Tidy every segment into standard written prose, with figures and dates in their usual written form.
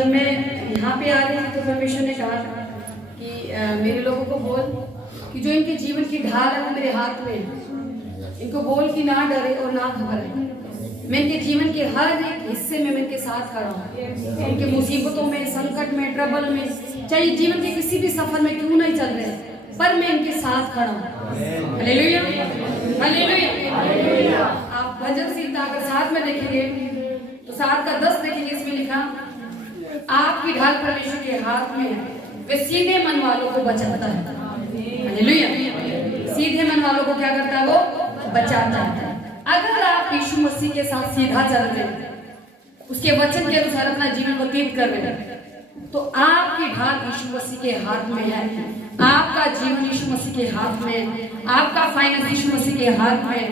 जब मैं यहाँ पे आ रही थी तो परमेश्वर ने कहा कि मेरे लोगों को बोल कि जो इनके जीवन की ढाल है वो मेरे हाथ में है। इनको बोल कि ना डरे और ना घबराए। मैं इनके जीवन के हर एक हिस्से में मैं इनके साथ खड़ा हूँ। इनके मुसीबतों में, संकट में, ट्रबल में, चाहे जीवन के किसी भी सफर में क्यों नहीं चल रहे, पर मैं इनके साथ खड़ा हूँ। Hallelujah, hallelujah. आप भजन संहिता अगर साथ में देखेंगे तो 7 का 10 देखेंगे, इसमें लिखा आपकी ढाल परमेश्वर के हाथ में है, वे सीधे मन वालों को बचाता है। हालेलुया। सीधे मन वालों को क्या करता है? वो बचाता है। अगर आप यीशु मसीह के साथ सीधा चल रहे हैं, उसके वचन के अनुसार अपना जीवन व्यतीत कर रहे हैं, तो आपकी ढाल यीशु मसीह के हाथ में है। आपका जीवन यीशु मसीह के हाथ में है। आपका फाइनेंस यीशु मसीह के हाथ में है।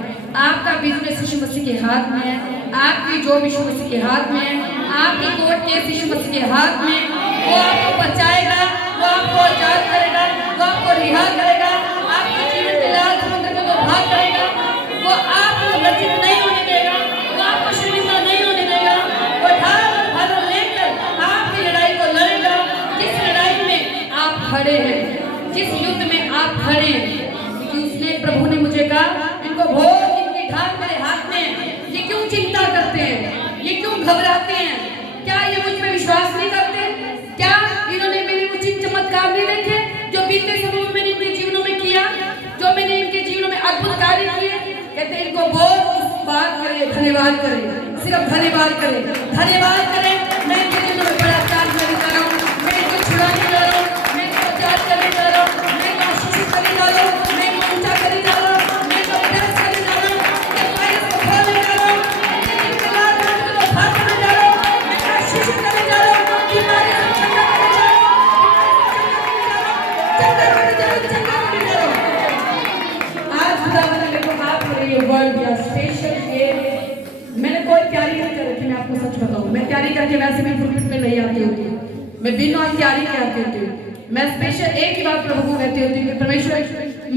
आपका बिजनेस यीशु मसीह के हाथ में है। आपकी जॉब यीशु मसीह के हाथ में है। आपकी कोर्ट केस यीशु मसीह के हाथ में। वो आपको बचाएगा, वो आपको आजाद करेगा, वो आपको रिहा करेगा, आपके जीवन के लाल समुद्र में वो भाग करेगा, वो आपको लज्जित नहीं होने देगा, वो आपको शर्मिंदा नहीं होने देगा। वो ढाल और भाला लेकर आपकी लड़ाई को लड़ेगा। जिस लड़ाई में आप खड़े हैं, जिस युद्ध में आप खड़े हैं, क्योंकि उसने प्रभु ने मुझे कहा इनको भोग, इनकी ढाल मेरे हाथ में है। ये क्यों चिंता करते हैं? ये क्यों घबराते हैं? क्या ये मुझ पे विश्वास नहीं करते? क्या इन्होंने मेरे उचित चमत्कार नहीं देखे जो बीते समय में मैंने इनके जीवनों में किया, जो मैंने इनके जीवनों में अद्भुत कार्य किए? कहते हैं इनको बोल, उस बात करें, धन्यवाद करें, सिर्फ धन्यवाद करें, धन्यवाद करें। मैं इनके जीवनों में बड़ा काम करने जा रहा हूँ, मैं इनको छुड़ाने जा रहा हूँ, मैं इनको आजाद करने जा रहा हूँ, मैं इनको आशीषित करने जा रहा हूँ, मैं इनको ऊंचा करने जा रहा हूँ, मैं इनको प्रेस करने जा रहा हूँ, मैं फाइनेंस को खोलने जा रहा हूँ, मैं इनके लाल राज को भाग करने जा रहा हूँ, मैं आशीषित करने जा रहा हूँ, बीमारी से चंगा करने जा रहा हूँ, चंगा करने जा रहा हूँ, चंगा करने जा रहा हूँ। आज खुदावंद ने मेरे को बात करी, ये वर्ड दिया स्पेशल। ये मैंने कोई तैयारी नहीं कर रही थी, मैं आपको सच बताऊं। मैं तैयारी करके वैसे भी पुलपिट में नहीं आती होती, मैं बिना तैयारी के आती होती हूँ। मैं स्पेशल एक ही बात प्रभु को कहती होती हूँ कि परमेश्वर,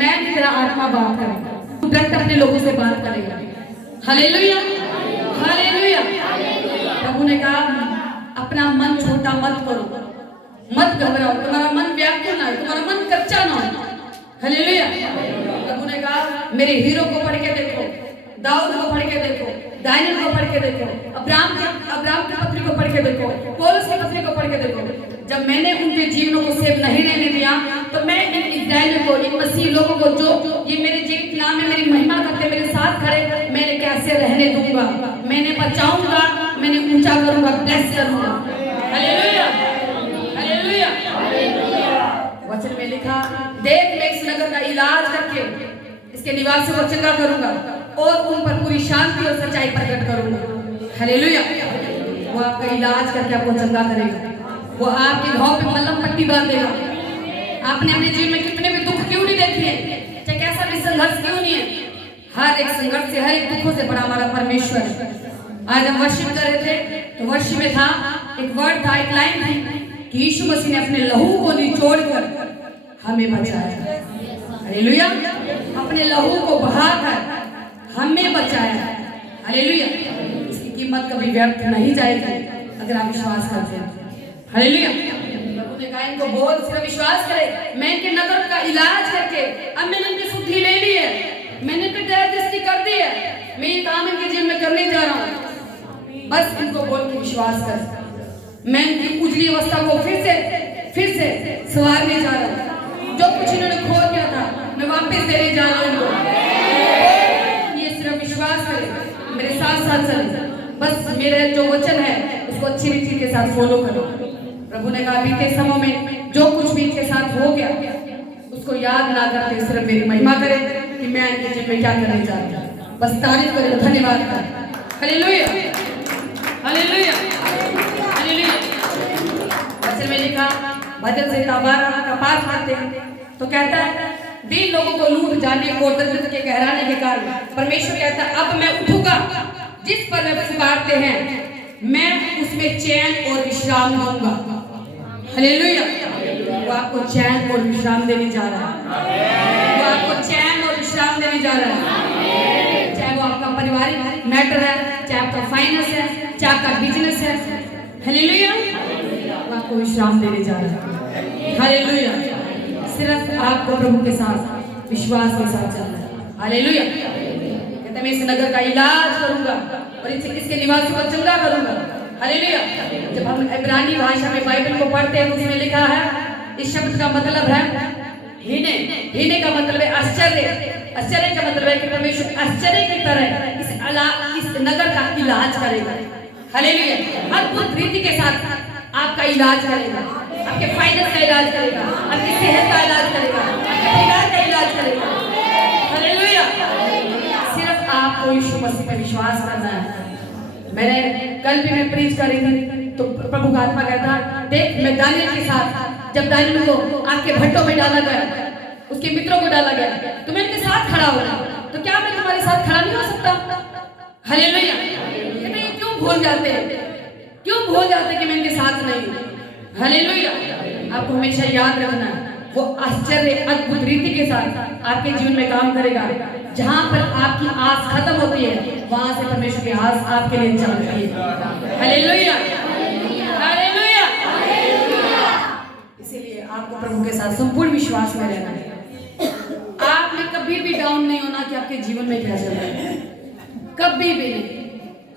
मैं नहीं, तेरा आत्मा बात करेगा, तू डायरेक्ट अपने लोगों से बात करेगा। हालेलुया, हालेलुया। प्रभु ने कहा अपना मन छोटा मत करो, मत घबराओ, तुम्हारा मन व्याकुल ना हो, तुम्हारा मन कच्चा ना हो। हालेलुया। प्रभु ने कहा मेरे हीरो को पढ़ के देखो, दाऊद को पढ़ के देखो, दानियल को पढ़ के देखो, अब्राहम की पत्री को पढ़ के देखो, पौलुस की पत्री को पढ़ के देखो। जब मैंने उनके जीवनों को सेव नहीं रहने दिया, तो मैं इन इस्राएलियों को, इन मसीह लोगों को जो ये मेरे जीवित नाम में मेरी महिमा करते, मेरे साथ खड़े, मैंने कैसे रहने दूंगा? मैंने बचाऊंगा, मैंने ऊंचा करूंगा, ब्लेस करूंगा। Hallelujah, hallelujah. वचन में लिखा, देख मैं इस नगर का इलाज करके इसके निवासियों को चंगा करूंगा और उन पर पूरी शांति और सच्चाई प्रकट करूंगा। हालेलुया। वो आपका इलाज करके आपको चंगा करेगा, वो आपके घाव पे मलहम पट्टी बांध देगा। आपने अपने जीवन में कितने भी दुख क्यों नहीं देखे, चाहे कैसा भी संघर्ष क्यों नहीं है, हर एक संघर्ष से, हर एक दुखों से बड़ा हमारा परमेश्वर है। आज हम वर्शिप कर रहे थे तो वर्शिप में था, एक वर्ड था, एक लाइन थी कि यीशु मसीह ने अपने लहू को निचोड़कर हमें बचाया। हालेलुया। अपने लहू को बहाकर हमें बचाया। हालेलुया। इसकी कीमत कभी व्यर्थ नहीं जाएगी अगर आप विश्वास करते हैं। हालेलुया। प्रभु ने कहा इनको बोल, सिर्फ विश्वास करे, मैं इनके नगर का इलाज करके, अब मैंने इनकी शुद्धि ले ली है, मैंने इनकी दृष्टि कर दी है, मैं ये काम इनके जीवन में करने जा रहा हूँ। बस इनको बोल के विश्वास कर, मैं इनकी उजली अवस्था को फिर से संवारने जा रहा हूँ। जो कुछ इन्होंने खो दिया था मैं वापस देने जा रहा हूँ। ये सिर्फ विश्वास करें, मेरे साथ साथ चले, बस मेरे जो वचन है उसको अच्छी रीति के साथ फॉलो करो। प्रभु ने कहा बीते समय में जो कुछ भी इनके साथ हो गया उसको याद ना करते, सिर्फ मेरी महिमा करें कि मैं इनके जीवन में क्या करने जा रहा हूँ। बस तारीफ करें, धन्यवाद करें। हालेलुया, हालेलुया, हालेलुया। वचन में लिखा, भजन संहिता 12 का पाठ करते हैं तो कहता है, दीन लोगों को लूट जाने और दरिद्र के कहराने के कारण परमेश्वर कहता है अब मैं उठूंगा, जिस पर वे पुकारते हैं मैं उसमें चैन और विश्राम दूंगा। हालेलुया। वो आपको चैन और विश्राम देने जा रहा है, वो आपको चैन और विश्राम देने जा रहा है। चाहे वो आपका पारिवारिक मैटर है, चाहे आपका फाइनेंस है, चाहे आपका बिजनेस है। हालेलुया। और आपको विश्राम देने जा रहा है। हालेलुया। सिर्फ आपको प्रभु के साथ विश्वास के साथ चलना है। हालेलुया। कहते मैं इस नगर का इलाज करूंगा और इसके निवासियों को चंगा करूंगा। हालेलुया। जब हम इब्रानी भाषा में बाइबल को पढ़ते हैं तो उसमें लिखा है, इस शब्द का मतलब है हीने। हीने का मतलब है आश्चर्य। आश्चर्य का मतलब है कि परमेश्वर आश्चर्य की तरह इस नगर का इलाज करेगा। हालेलुया। अद्भुत रीति के साथ आपका इलाज करेगा, आपके फाइनेंस का इलाज करेगा, आपकी सेहत का इलाज करेगा, आपके परिवार का इलाज करेगा। हालेलुया। सिर्फ आपको यीशु मसीह पर विश्वास करना है। मैंने कल भी मैं प्रीच कर रही थी तो प्रभु का आत्मा कहता, देख मैं दानियल के साथ, जब दानियल को आग के भट्टों में डाला गया, उसके मित्रों को डाला गया, तो मैं इनके साथ खड़ा हो, तो क्या मैं तुम्हारे साथ खड़ा नहीं हो सकता? हालेलुया। ये क्यों भूल जाते हैं, क्यों भूल जाते कि मैं इनके साथ नहीं हूं? हालेलुया। आपको हमेशा याद रखना है, वो आश्चर्य अद्भुत रीति के साथ आपके जीवन में काम करेगा। जहां पर आपकी आस खत्म होती है वहां से परमेश्वर की आस आपके लिए चलती है। हालेलुया। हालेलुया। इसीलिए आपको प्रभु के साथ संपूर्ण विश्वास में रहना है। आपने कभी भी डाउन नहीं होना कि आपके जीवन में क्या चल रहा है, कभी भी नहीं।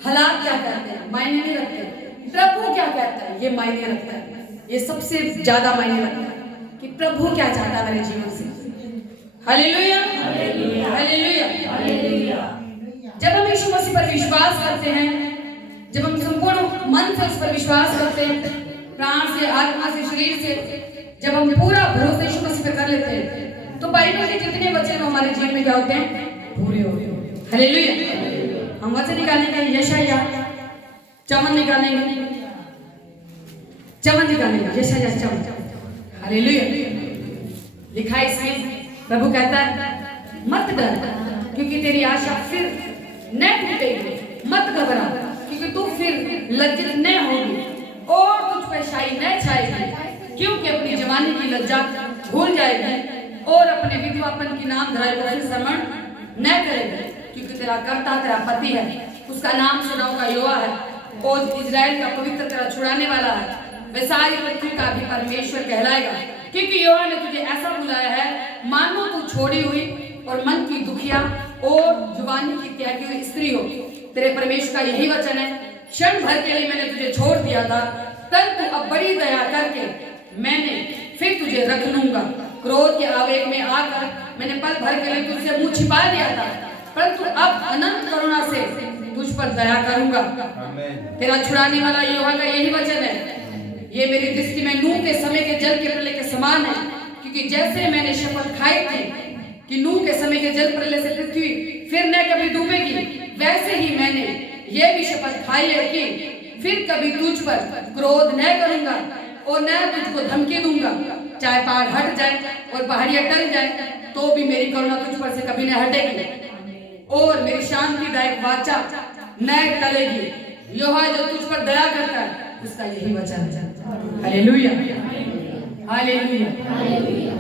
हालात क्या कहते हैं मायने नहीं रखते, प्रभु क्या कहता है ये मायने रखता है। ये सबसे ज्यादा मायने रखता है कि प्रभु क्या चाहता है मेरे जीवन से। हालेलुया। हालेलुया। जब हम यीशु मसीह पर विश्वास करते हैं, जब हम संपूर्ण मन से उस पर विश्वास करते हैं, प्राण से, आत्मा से, शरीर से, जब हम पूरा भरोसा यीशु मसीह पर कर लेते हैं, तो बाइबल के जितने वचन हमारे जीवन में क्या होते हैं, पूरे होते हैं। हालेलुया। हम वचन निकालेंगे, यशाया चमन निकालेंगे, चमन निकालेंगे, यशाया चमन। हालेलुया। लिखा है इसमें, प्रभु कहता है मत डर क्योंकि तेरी आशा फिर न टूटेगी, मत घबरा क्योंकि तू फिर लज्जित न होगी और तुझ पर शाई न छाएगी, क्योंकि अपनी जवानी की लज्जा भूल जाएगी और अपने विधवापन की नाम धराई को फिर स्मरण न करेगी, क्योंकि तेरा कर्ता तेरा पति है, उसका नाम सेनाओं का यहोवा है और इजराइल का पवित्र तेरा छुड़ाने वाला है, वह सारी पृथ्वी का भी परमेश्वर कहलाएगा, क्योंकि यहोवा ने तुझे ऐसा बुलाया है मानो तू छोड़ी हुई और मन की दुखिया और जुबानी की त्यागी हुई स्त्री हो। तेरे परमेश्वर का यही वचन है, क्षण भर के लिए मैंने तुझे छोड़ दिया था, परंतु अब बड़ी दया करके मैंने फिर तुझे रख लूंगा। क्रोध के आवेग में आकर मैंने पल भर के लिए तुझसे मुंह छिपा दिया था, परंतु अब अनंत करुणा से तुझ पर दया करूंगा। तेरा छुड़ाने वाला यहोवा का यही वचन है, ये मेरी दृष्टि में नूह के समय के जल के प्रलय के समान है, क्योंकि जैसे मैंने शपथ खाई थी कि नूह के समय के जल प्रलय से पृथ्वी फिर न कभी डूबेगी, वैसे ही मैंने ये भी शपथ खाई है कि फिर कभी तुझ पर क्रोध न करूंगा और न तुझको धमकी दूंगा। चाहे पहाड़ हट जाए और पहाड़ियां टल जाए तो भी मेरी करुणा तुझ पर से कभी न हटेगी और मेरी शांतिदायक वाचा न टलेगी। यहोवा जो तुझ पर दया करता है उसका यही वचन है। हालेलुया। हालेलुया।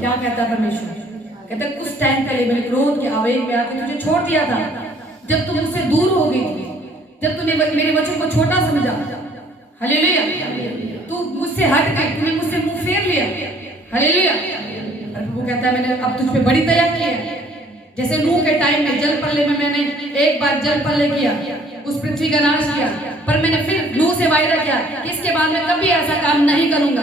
क्या कहता है परमेश्वर? कहता है कुछ टाइम पहले मैंने क्रोध के आवेग में आकर तुझे छोड़ दिया था, जब तुम मुझसे दूर हो गई थी, जब तूने मेरे वचन को छोटा समझा। हालेलुया। तू मुझसे हट गई, तूने मुझसे मुंह फेर लिया। हालेलुया। प्रभु कहता है मैंने अब तुझ पे बड़ी दया की है। जैसे नूह के टाइम में जल प्रलय में मैंने एक बार जल प्रलय किया, उस पृथ्वी का नाश किया, पर मैंने फिर नूह से वायदा किया कि इसके बाद मैं कभी ऐसा काम नहीं करूंगा।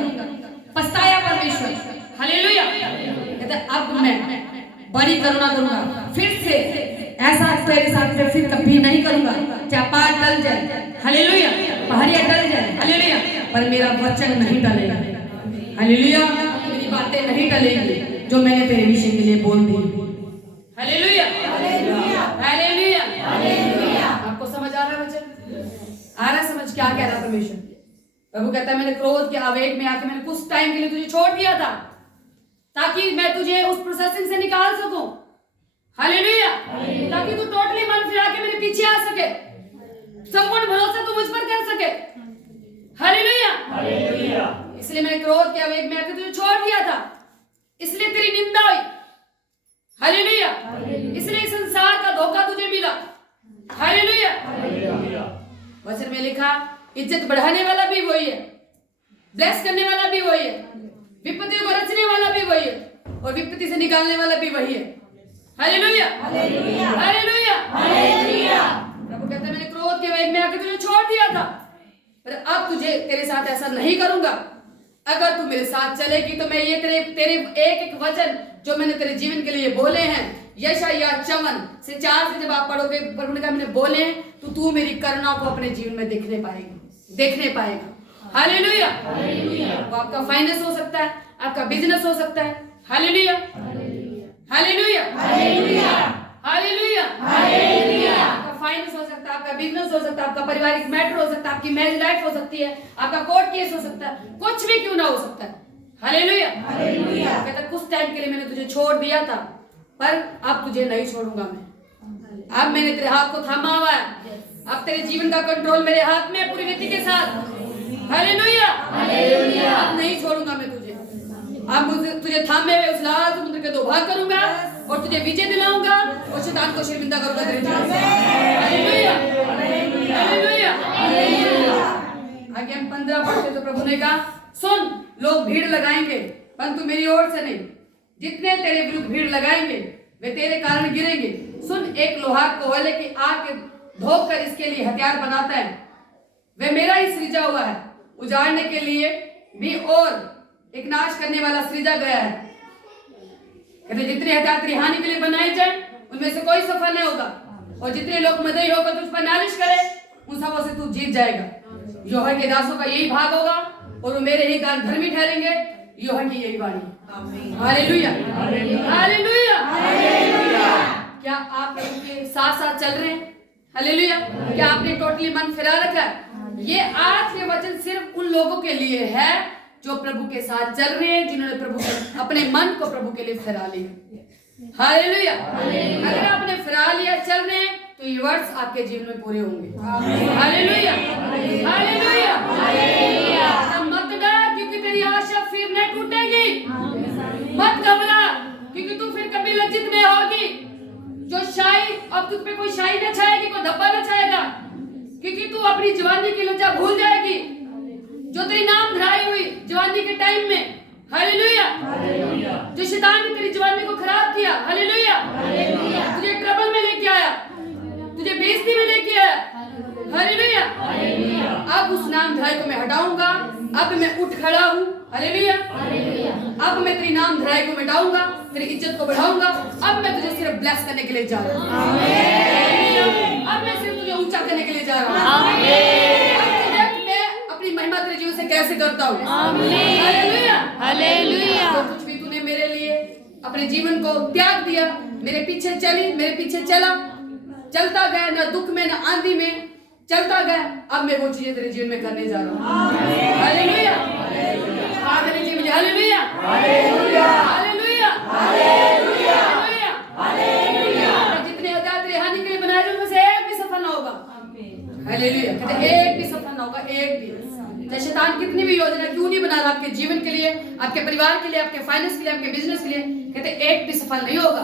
पछताया परमेश्वर। हालेलुया। कहता है अब मैं बड़ी करुणा करूंगा, फिर से ऐसा तेरे साथ में फिर कभी नहीं करूंगा। चाहे पहाड़ टल जाए, हालेलुया, पहाड़ियां टल जाए, हालेलुया, पर मेरा वचन नहीं टलेगा। हालेलुया। मेरी बातें नहीं टलेंगी जो मैंने तेरे विषय के लिए बोल दी। हालेलुया। हालेलुया। हालेलुया। आपको समझ आ रहा है वचन? आ रहा समझ क्या कह रहा परमेश्वर? प्रभु कहता है मैंने क्रोध के आवेग में आकर मैंने कुछ टाइम के लिए तुझे छोड़ दिया था ताकि मैं तुझे उस प्रोसेसिंग से निकाल सकूं। हालेलुया। ताकि तू टोटली मन फिरा के मेरे पीछे आ सके, संपूर्ण भरोसा तू मुझ पर कर सके। हालेलुया। इसलिए मैंने क्रोध के आवेग में आकर तुझे छोड़ दिया था, इसलिए तेरी निंदा हुई। हालेलुया। इसलिए संसार का धोखा तुझे मिला। हालेलुया। वचन में लिखा इज्जत बढ़ाने वाला भी वही है, ब्लेस करने वाला भी वही है, विपत्ति को रचने वाला भी वही है, और विपत्ति से निकालने वाला भी वही है। हालेलुया, हालेलुया, हालेलुया, हालेलुया। प्रभु कहते हैं मैंने क्रोध के वेग में आकर तुझे छोड़ दिया था, पर अब तुझे तेरे साथ ऐसा नहीं करूंगा। अगर तू मेरे साथ चलेगी तो मैं ये तेरे एक एक वचन जो मैंने तेरे जीवन के लिए बोले हैं, यशायाह 54:4 से जब आप पढ़ोगे, प्रभु ने कहा मैंने बोले हैं, तो तू मेरी करुणा को अपने जीवन में देखने पाएगा। Hallelujah, hallelujah. वो आपका फाइनेंस हो सकता है, आपका बिजनेस हो सकता है। हालेलुया, हालेलुया, हालेलुया, हालेलुया, हालेलुया। आपका फाइनेंस हो सकता है, आपका बिजनेस हो सकता है, आपका पारिवारिक मैटर हो सकता है, आपकी मैरिज लाइफ हो सकती है, आपका कोर्ट केस हो सकता है, कुछ भी क्यों ना हो सकता है। हालेलुया, हालेलुया। कहता कुछ टाइम के लिए मैंने तुझे छोड़ दिया था, पर अब तुझे नहीं छोड़ूंगा मैं। अब मैंने तेरे हाथ को थामा हुआ है, अब तेरे जीवन का कंट्रोल मेरे हाथ में है पूरी रीति के साथ। Hallelujah, hallelujah. अब नहीं छोड़ूंगा मैं तुझे, अब मुझे तुझे थामे हुए उस लाल समुद्र के 2 भाग करूंगा और तुझे विजय दिलाऊंगा और शैतान को शर्मिंदा करूंगा तेरे जीवन में। हालेलुया, हालेलुया, हालेलुया। आगे हम 15 पढ़ते तो प्रभु ने कहा सुन, लोग भीड़ लगाएंगे परंतु मेरी ओर से नहीं, जितने तेरे विरुद्ध भीड़ लगाएंगे वे तेरे कारण गिरेंगे। सुन, एक लोहार कोयले की आग के धोख कर इसके लिए हथियार बनाता है, वे मेरा ही सृजा हुआ है, उजाड़ने के लिए भी और एक नाश करने वाला सृजा गया है। कहते जितने हथियार तेरी हानि के लिए बनाए जाए उनमें से कोई सफल नहीं होगा, और जितने लोग मदई होकर तुझ पर नालिश करे उन सबों से तू जीत जाएगा। यहोवा के दासों का यही भाग होगा और वो मेरे ही कारण धर्मी ठहरेंगे। यहोवा की यही वाणी। हालेलुया, हालेलुया, हालेलुया। क्या आप प्रभु के साथ साथ चल रहे हैं? हालेलुया। क्या आपने टोटली मन फिरा रखा है? ये आज के वचन सिर्फ उन लोगों के लिए है जो प्रभु के साथ चल रहे हैं, जिन्होंने प्रभु के अपने मन को प्रभु के लिए फिरा लिया। हालेलुया। अगर आपने फिरा लिया, चल रहे हैं, तो ये वर्ड्स आपके जीवन में पूरे होंगे। हालेलुया, हालेलुया, हालेलुया। मत डर, क्योंकि तेरी आशा फिर न टूटेगी। मत घबरा, क्योंकि तू फिर कभी लज्जित नहीं होगी। जो शाही, अब तुझ पे कोई शाही न छाएगी, कोई धब्बा न छाएगा, क्योंकि तू अपनी जवानी की लज्जा भूल जाएगी जो तेरी नाम धराई हुई जवानी के टाइम में। हालेलुया। जो शैतान ने तेरी जवानी को खराब किया, हालेलुया, तुझे ट्रबल में लेके आया, तुझे बेइज्जती में लेके आया, हालेलुया, अब उस नाम धराई को मैं हटाऊंगा। अब मैं उठ खड़ा हूँ, हालेलुया। अब मैं तेरी नाम धराई को मिटाऊंगा, तेरी इज्जत को बढ़ाऊंगा। अब मैं तुझे सिर्फ ब्लेस करने के लिए जा रहा हूँ। अब मैं सिर्फ तुझे ऊंचा करने के लिए जा रहा हूँ। महिमा तेरे जीवन से कैसे करता हूँ। Hallelujah, hallelujah. तो कुछ भी तूने मेरे लिए अपने जीवन को त्याग दिया, मेरे पीछे चली, मेरे पीछे चला, चलता गया, न दुख में न आंधी में चलता गया। अब मैं वो चीजें तेरे जीवन में करने जा रहा हूँ। हालेलुया, हालेलुया, हालेलुया, हालेलुया, हालेलुया, हालेलुया। जितने हथियार तेरी हानि के लिए बनाए उनमें से एक भी सफल ना होगा। हालेलुया। कहते एक भी सफल ना होगा, एक भी। चाहे शैतान कितनी भी योजना क्यों नहीं बना रहा आपके जीवन के लिए, आपके परिवार के लिए, आपके फाइनेंस के लिए, आपके बिजनेस के लिए, कहते एक भी सफल नहीं होगा।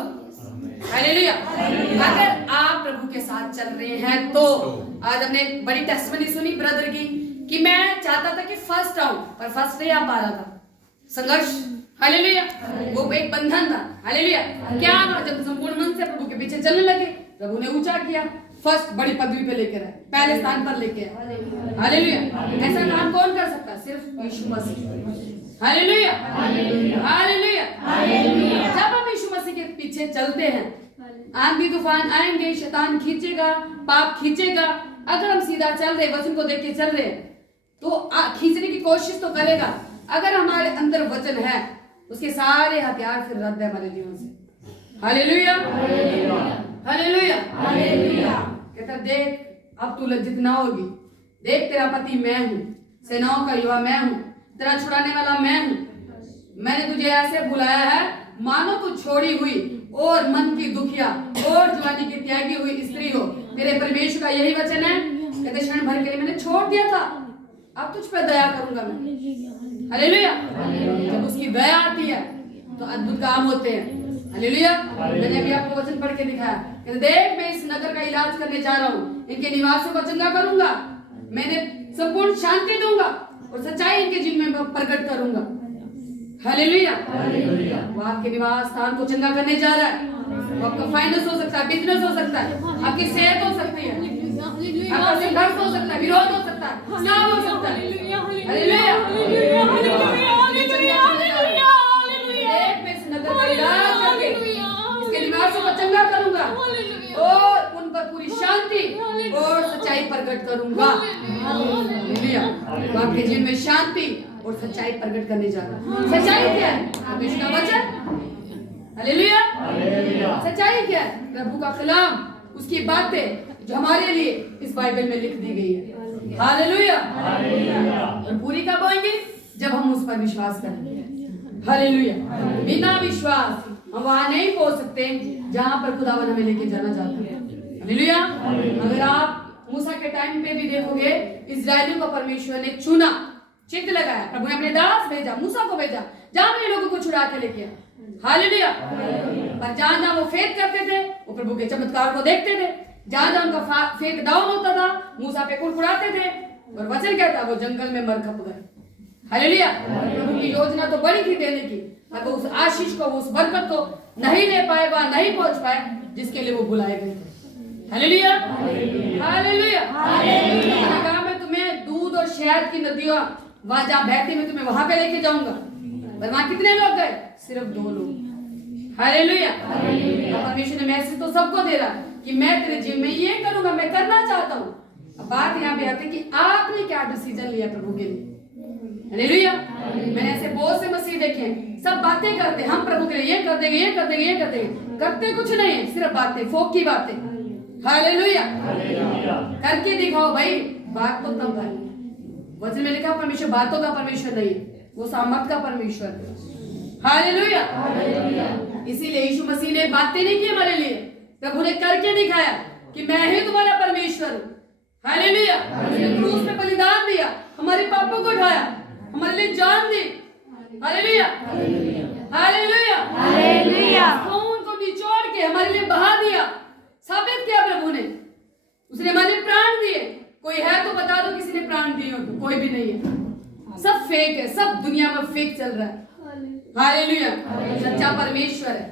हालेलुया। अगर आप प्रभु के साथ चल रहे हैं तो आज हमने बड़ी टेस्टमनी सुनी ब्रदर की कि मैं चाहता था कि फर्स्ट आऊं, पर फर्स्ट नहीं आ पा रहा था। संघर्ष, हालेलुया, वो एक बंधन था। हालेलुया। क्या हुआ? जब संपूर्ण मन से प्रभु के पीछे चलने लगे, प्रभु ने ऊंचा किया, फर्स्ट बड़ी पदवी पे लेकर आए, पहले स्थान पर लेके आए। हालेलुया। ऐसा काम कौन कर सकता? सिर्फ यीशु मसीह। हालेलुया, हालेलुया, हालेलुया। जब हम यीशु मसीह के पीछे चलते हैं, आंधी तूफान आएंगे, शैतान खींचेगा, पाप खींचेगा। अगर हम सीधा चल रहे, वचन को देख के चल रहे, तो खींचने की कोशिश तो करेगा। अगर हमारे अंदर वचन है, उसके सारे हथियार फिर रद्द है हमारे जीवन से। हालेलुया, हालेलुया, हालेलुया। कहता देख, अब तू लज्जित ना होगी। देख, तेरा पति मैं हूँ, सेनाओं का युवा मैं हूँ, तेरा छुड़ाने वाला मैं हूँ। मैंने तुझे ऐसे बुलाया है मानो तू छोड़ी हुई और मन की दुखिया और जवानी की त्यागी हुई स्त्री हो। मेरे परमेश्वर का यही वचन है। कहते क्षण भर के लिए मैंने छोड़ दिया था, अब तुझ पर दया करूंगा मैं। हालेलुया। जब उसकी दया आती है तो अद्भुत काम होते हैं। हालेलुया। मैंने भी आपको वचन पढ़ के दिखाया। कहते देख, मैं इस नगर का इलाज करने जा रहा हूँ, इनके निवासियों को चंगा करूंगा, मैंने संपूर्ण शांति दूंगा। और सच्चाई इनके जीवन में प्रकट करूंगा। हालेलुया। वो आपके निवास स्थान को चंगा करने जा रहा है। वो आपका फाइनेंस हो सकता है, बिजनेस हो सकता है, आपकी सेहत हो सकती है, आपका संघर्ष हो सकता है, विरोध हो सकता है, तनाव हो सकता है। हालेलुया। इसके निवासों को चंगा करूंगा और उन पर पूरी शांति और सच्चाई प्रकट करूंगा। हालेलुया। आपके जीवन में शांति और सच्चाई प्रकट करने जा रहा है। सच्चाई क्या है? परमेश्वर का वचन। हालेलुया। सच्चाई क्या है? प्रभु का कलाम, उसकी बातें जो हमारे लिए इस बाइबल में लिख दी गई है। हालेलुया। और पूरी कब होंगी? जब हम उस पर विश्वास करेंगे। हालेलुया। बिना विश्वास हम वहां नहीं पहुंच सकते जहां पर खुदावन हमें लेके जाना चाहता है। हालेलुया। अगर आप मूसा के टाइम पे भी देखोगे, इस्राएलियों को परमेश्वर ने चुना, चित्त लगाया, प्रभु ने अपने दास भेजा, मूसा को भेजा, जहां भी लोगों को छुड़ा के लेके आया। हालेलुया। पर जहां जहां वो फेथ करते थे, वो प्रभु के चमत्कार को देखते थे। जहां जहां उनका फेथ डाउन होता था, मूसा पे कुड़कुड़ाते थे और वचन क्या था? वो जंगल में मर खप गए। हालेलुया। प्रभु की योजना तो बड़ी थी देने की, अगर उस आशीष को, उस बरकत को नहीं ले पाए, वहां नहीं पहुंच पाए जिसके लिए वो बुलाए गए थे। हालेलुया। हालेलुया। हालेलुया। मैं तुम्हें दूध और शहद की नदियां वहां जहां बहती, मैं तुम्हें वहां पे लेके जाऊंगा। पर वहां कितने लोग गए? सिर्फ 2 लोग। हालेलुया। परमेश्वर ने मैसेज तो सबको दे रहा कि मैं तेरे जीवन में ये करूंगा, मैं करना चाहता हूँ। अब बात यहाँ पे आती है कि आपने क्या डिसीजन लिया प्रभु के लिए। हालेलुया। मैंने ऐसे बहुत से मसीह देखे हैं, सब बातें करते हैं, हम प्रभु के लिए ये कर देंगे, ये कर देंगे, ये कर देंगे, करते कुछ नहीं है, सिर्फ बातें, फोक की बातें। हालेलुया। करके दिखाओ भाई। बात तो तब है, वचन में लिखा परमेश्वर बातों का परमेश्वर नहीं है, वो सामर्थ का परमेश्वर है। हालेलुया। इसीलिए यीशु मसीह ने बातें नहीं की हमारे लिए, प्रभु ने करके दिखाया कि मैं ही तुम्हारा परमेश्वर हूँ। हालेलुया। उसने क्रूस पे बलिदान दिया, हमारे पापों को उठाया, हमारे लिए जान दी। हालेलुया। हालेलुया। हालेलुया। खून को निचोड़ के हमारे लिए बहा दिया, साबित किया प्रभु ने। उसने हमारे लिए प्राण दिए। कोई है तो बता दो किसी ने प्राण दिए हो तो? कोई भी नहीं है, सब फेक है, सब दुनिया में फेक चल रहा है। हालेलुया। सच्चा परमेश्वर है।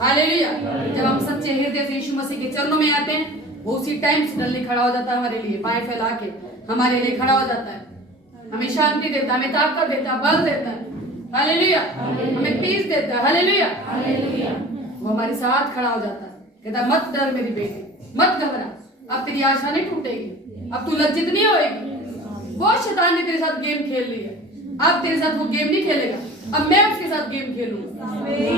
हालेलुया। जब हम सच्चे हृदय से यीशु मसीह के चरणों में आते हैं, वो उसी टाइम सडनली खड़ा हो जाता है हमारे लिए, बाएं फैला के हमारे लिए खड़ा हो जाता है, हमें शांति देता है, हमें ताकत देता है, बल देता है। हालेलुया। हमें पीस देता है। हालेलुया। वो हमारे साथ खड़ा हो जाता है, कहता मत डर मेरी बेटी, मत घबरा, अब तेरी आशा नहीं टूटेगी, अब तू लज्जित नहीं होएगी। वो शैतान ने तेरे साथ गेम खेल ली है, अब तेरे साथ वो गेम नहीं खेलेगा, अब मैं उसके साथ गेम खेलूंगा।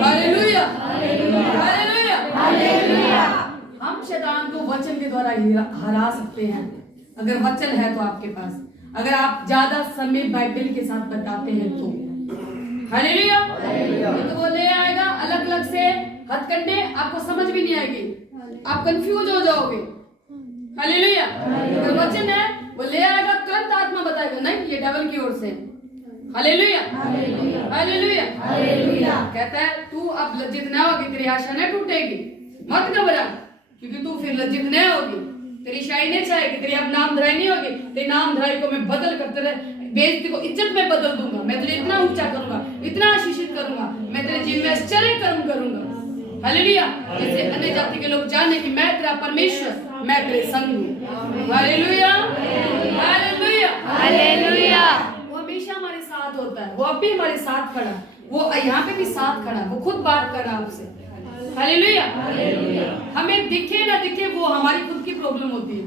हालेलुया। हालेलुया। हालेलुया। हम शैतान को वचन के द्वारा हरा सकते हैं, अगर वचन है तो आपके पास, अगर आप ज्यादा समय बाइबल के साथ बताते हैं तो। हालेलुया। तो वो ले आएगा अलग अलग से हथकंडे, आपको समझ भी नहीं आएगी, आप कंफ्यूज हो जाओगे। हालेलुया। अगर वचन है वो ले आएगा, तुरंत आत्मा बताएगा नहीं ये डेविल की ओर से। हालेलुया। हालेलुया। हालेलुया। कहता है तू अब लज्जित न होगी, तेरी आशा न टूटेगी, मत घबरा, क्योंकि तू फिर लज्जित न होगी, तेरी शाही नहीं छाएगी, तेरी अब नाम धराई नहीं होगी, तेरी नाम धराई को मैं बदल कर तेरे बेइज्जती को इज्जत में बदल दूंगा, मैं तुझे इतना ऊंचा करूंगा, इतना आशीषित करूंगा, मैं तेरे जीवन में आश्चर्य कर्म करूंगा। हालेलुया। जैसे अन्य जाति के लोग जाने कि मैं तेरा परमेश्वर, मैं तेरे संग हूँ। हालेलुया। हालेलुया। हालेलुया। वो हमेशा हमारे साथ होता है, वो अब भी हमारे साथ खड़ा, वो यहाँ पे भी साथ खड़ा, वो खुद बात कर रहा है आपसे। हालेलुया। हमें दिखे ना दिखे वो हमारी खुद की प्रॉब्लम होती है,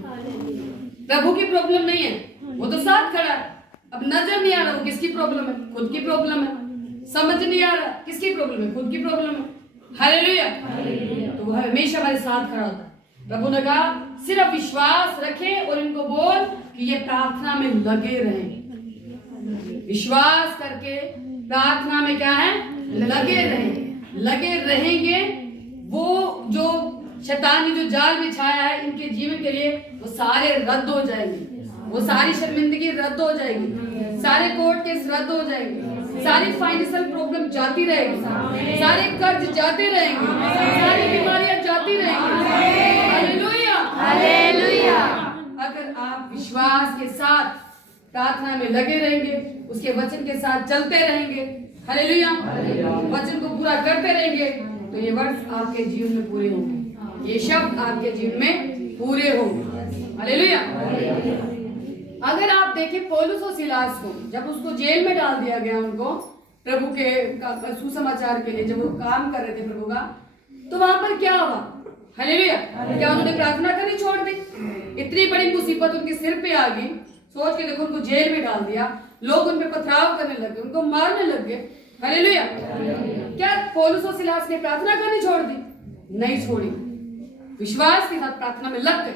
प्रभु की प्रॉब्लम नहीं है, वो तो साथ खड़ा है। अब नजर नहीं आ रहा वो किसकी प्रॉब्लम है? खुद की प्रॉब्लम है। समझ नहीं आ रहा किसकी प्रॉब्लम है? खुद की प्रॉब्लम है। हालेलुया। तो वो हमेशा हमारे साथ खड़ा होता है। प्रभु ने कहा सिर्फ विश्वास रखे और इनको बोल कि ये प्रार्थना में लगे रहें। विश्वास करके प्रार्थना में क्या है? लगे रहें। लगे रहेंगे, वो जो शैतानी जो जाल बिछाया है इनके जीवन के लिए, वो सारे रद्द हो जाएंगे, वो सारी शर्मिंदगी रद्द हो जाएगी, सारे कोर्ट केस रद्द हो जाएंगे, सारी फाइनेंशियल प्रॉब्लम जाती रहेगी, सारे कर्ज जाते रहेंगे, सारी बीमारियां जाती रहेंगी। हालेलुया। हालेलुया। अगर आप विश्वास के साथ प्रार्थना में लगे रहेंगे, उसके वचन के साथ चलते रहेंगे, हालेलुया, वचन को पूरा करते रहेंगे, तो ये वर्ष आपके जीवन में पूरे होंगे, ये शब्द आपके जीवन में पूरे होंगे, हालेलुया। अगर आप देखें पौलुस और सिलास को, जब उसको जेल में डाल दिया गया, उनको प्रभु के सुसमाचार के लिए जब वो काम कर रहे थे प्रभु का, तो वहां पर क्या हुआ, हालेलुया, क्या उन्होंने प्रार्थना करनी छोड़ दी? इतनी बड़ी मुसीबत उनके सिर पे आ गई, सोच के देखो, उनको जेल में डाल दिया, लोग उन पे पथराव करने लगे, उनको मारने लगे, हालेलुया। क्या पौलुस और सिलास ने प्रार्थना करनी छोड़ दी? नहीं छोड़ी, विश्वास के साथ प्रार्थना में लग गए।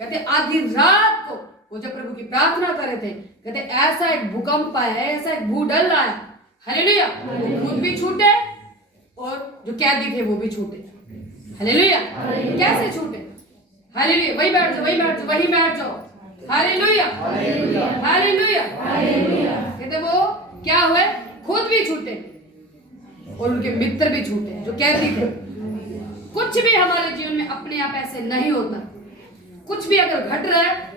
कहते आधी रात को वो जब प्रभु की प्रार्थना कर रहे थे, कहते ऐसा एक भूकंप आया, ऐसा एक भूडल आया, हालेलुया, खुद भी छूटे और जो कैदी थे वो भी छूटे, हालेलुया। कैसे छूटे? हालेलुया, वही बैठ जाओ, वही बैठ जाओ, वही बैठ जाओ, हालेलुया, हालेलुया। कहते वो क्या हुए? खुद भी छूटे और उनके मित्र भी छूटे जो कैदी थे। कुछ भी हमारे जीवन में अपने आप ऐसे नहीं होता, कुछ भी अगर घट रहा है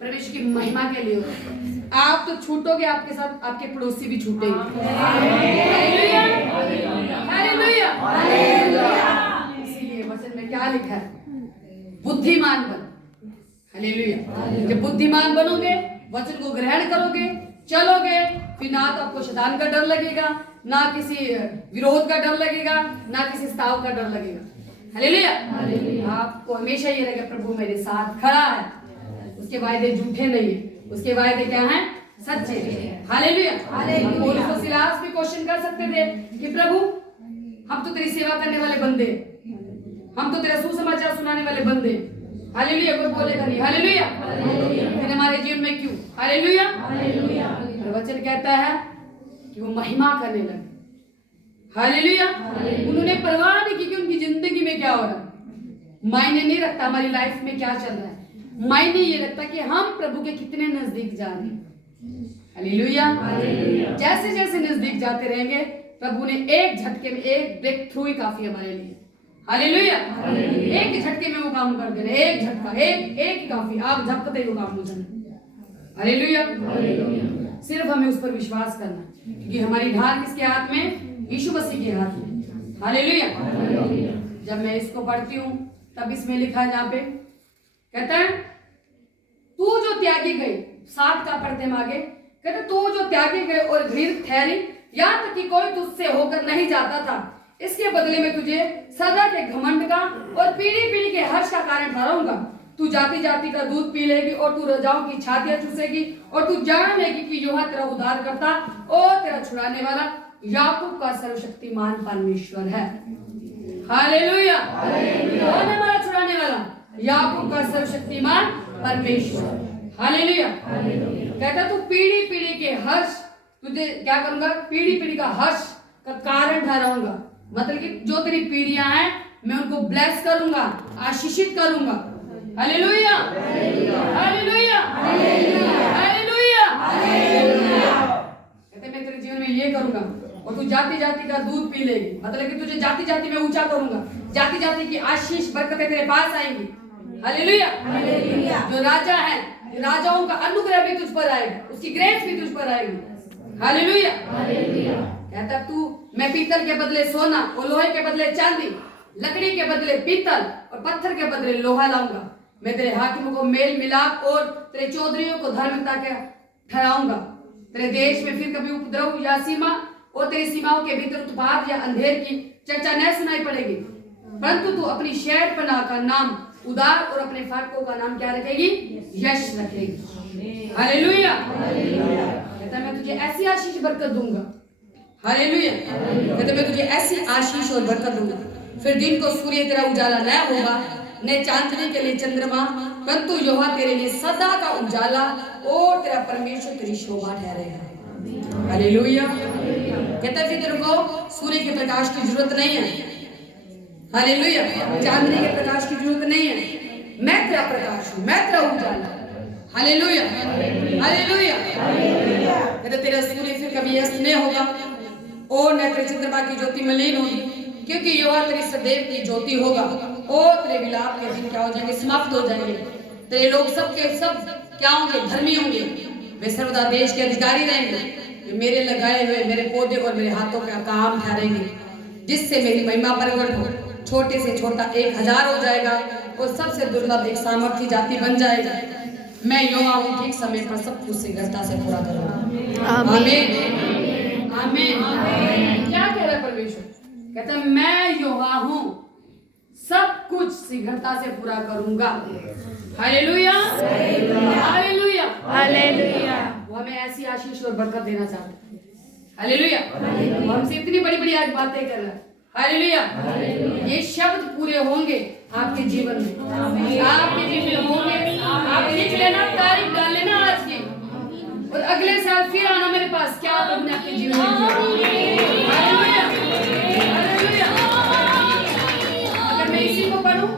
परमेश्वर की महिमा के लिए होता है। आप तो छूटोगे, आपके साथ आपके पड़ोसी भी छूटेंगे, हालेलुया, हालेलुया, हालेलुया। इसीलिए वचन में क्या लिखा है? बुद्धिमान बन, हालेलुया। जब बुद्धिमान बनोगे, वचन को ग्रहण करोगे, चलोगे, फिर ना तो आपको शैतान का डर लगेगा, ना किसी विरोध का डर लगेगा, ना किसी स्ताव का डर लगेगा, हालेलुया। आपको हमेशा ये रहेगा प्रभु मेरे साथ खड़ा है, उसके वायदे झूठे नहीं है, उसके वायदे क्या हैं? सच्चे, हालेलुया। पौलुस और सिलास भी क्वेश्चन कर सकते थे कि प्रभु हम तो तेरी सेवा करने वाले बंदे, हम तो तेरा सुसमाचार सुनाने वाले बंदे, हालेलुया। कोई बोलेगा नहीं, हालेलुया, फिर हमारे जीवन में क्यों? हालेलुया। वचन कहता है कि वो महिमा करने लगे, हालेलुया। उन्होंने परवाह नहीं की कि उनकी जिंदगी में क्या हो रहा है। मायने नहीं रखता हमारी लाइफ में क्या चल रहा है, मायने ये रखता कि हम प्रभु के कितने नजदीक जा रहे हैं, हालेलुया। जैसे जैसे नजदीक जाते रहेंगे, प्रभु ने एक झटके में, एक ब्रेक थ्रू ही काफी हमारे लिए, हालेलुया। एक झटके में वो काम कर दे रहे, एक झटका, एक ही काफी, आप झपकते ही वो काम हो जाए, हालेलुया। सिर्फ हमें उस पर विश्वास करना, क्योंकि हमारी ढाल किसके हाथ में? यीशु मसीह के हाथ में, हालेलुया। जब मैं इसको पढ़ती हूँ तब इसमें लिखा है, जहाँ पे कहता है तू जो त्यागी गई, 60 का पढ़ते हम आगे, कहते तू जो त्यागी गई और घृत ठहरी, यहाँ तक कि कोई तुझसे होकर नहीं जाता था, इसके बदले में तुझे सदा के घमंड का और पीढ़ी पीढ़ी के हर्ष का कारण ठहराऊंगा। तू जाति जाति का दूध पी लेगी और तू राजाओं की छातियां चूसेगी, और तू जान लेगी कि यहोवा तेरा उद्धार करता और तेरा छुड़ाने वाला याकूब का सर्वशक्तिमान परमेश्वर है, हालेलुया। कौन है हमारा छुड़ाने वाला? याकूब का सर्वशक्तिमान परमेश्वर, हालेलुया। कहता तू पीढ़ी पीढ़ी के हर्ष, तुझे क्या करूंगा? पीढ़ी पीढ़ी का हर्ष का कारण ठहराऊंगा, मतलब कि जो तेरी पीढ़ियां हैं मैं उनको ब्लेस करूंगा, आशीषित करूंगा, हालेलुया, हालेलुया, हालेलुया। कहते मैं तेरे जीवन में ये करूंगा और तू जाति जाति का दूध पी लेगी, मतलब कि तुझे जाति जाति में ऊंचा करूंगा, जाति जाति की आशीष बरकतें तेरे पास आएंगी, हालेलुया। जो राजा है, राजाओं का अनुग्रह भी तुझ पर आएगा, उसकी ग्रेस भी तुझ पर आएगी, हालेलुया। कहता तू मैं पीतल के बदले सोना और लोहे के बदले चांदी, लकड़ी के बदले पीतल और पत्थर के बदले लोहा लाऊंगा। मैं तेरे हाकिमों को मेल मिलाप और तेरे चौधरियों को धार्मिकता के ठहराऊंगा। तेरे देश में फिर कभी उपद्रव या सीमा और तेरी सीमाओं के भीतर उत्पात या अंधेर की चर्चा न सुनाई पड़ेगी, परंतु तू अपनी शहर पनाह का नाम उदार और अपने फाटकों का नाम क्या रखेगी? यश रखेगी, हालेलुया। कहता मैं तुझे ऐसी आशीष बरकत दूंगा, हालेलुया। कहता मैं तुझे ऐसी आशीष और बरकत दूंगा, फिर दिन को सूर्य तेरा उजाला न होगा, न चांदनी के लिए चंद्रमा, परंतु यहोवा तेरे लिए सदा का उजाला और तेरा परमेश्वर तेरी शोभा ठहरेगा, हालेलुया। कहता फिर तेरे को सूर्य के प्रकाश की जरूरत नहीं है, हालेलुया, चांदनी के प्रकाश की जरूरत नहीं है, मैं तेरा प्रकाश हूं, मैं तेरा उजाला, हालेलुया, हालेलुया। कहता तेरा सूर्य फिर कभी अस्त नहीं होगा और न तेरे चंद्रमा की ज्योति मलिन होगी, क्योंकि यहोवा तेरी सदैव की ज्योति होगा और तेरे विलाप के दिन क्या हो जाएंगे? समाप्त हो जाएंगे। तेरे लोग सब के सब क्या होंगे? धर्मी होंगे, वे सर्वदा देश के अधिकारी रहेंगे। वे मेरे लगाए हुए मेरे पौधे और मेरे हाथों का काम ठहरेंगे, जिससे मेरी महिमा प्रकट हो। छोटे से छोटा 1000 हो जाएगा और सबसे दुर्लभ एक सामर्थ्य जाति बन जाएगा। मैं यहोवा हूँ, ठीक समय पर सब कुछ शीघ्रता से पूरा करूंगा। आमीन आमीन। क्या कह रहा है परमेश्वर? कहता है मैं यहोवा हूँ, सब कुछ शीघ्रता से पूरा करूंगा। हालेलुया हालेलुया हालेलुया। वो हमें ऐसी आशीष और बरकत देना चाहता है। हालेलुया। वो हमसे इतनी बड़ी बड़ी आज बातें कर रहा है। हालेलुया। ये शब्द पूरे होंगे आपके जीवन में, आपके जीवन में होंगे। आप लिख लेना, तारीख डाल लेना आज की, और अगले साल फिर आना मेरे पास, क्या प्रभु ने आपके जीवन में किया। Hallelujah hallelujah. अगर मैं इसी को पढ़ूं,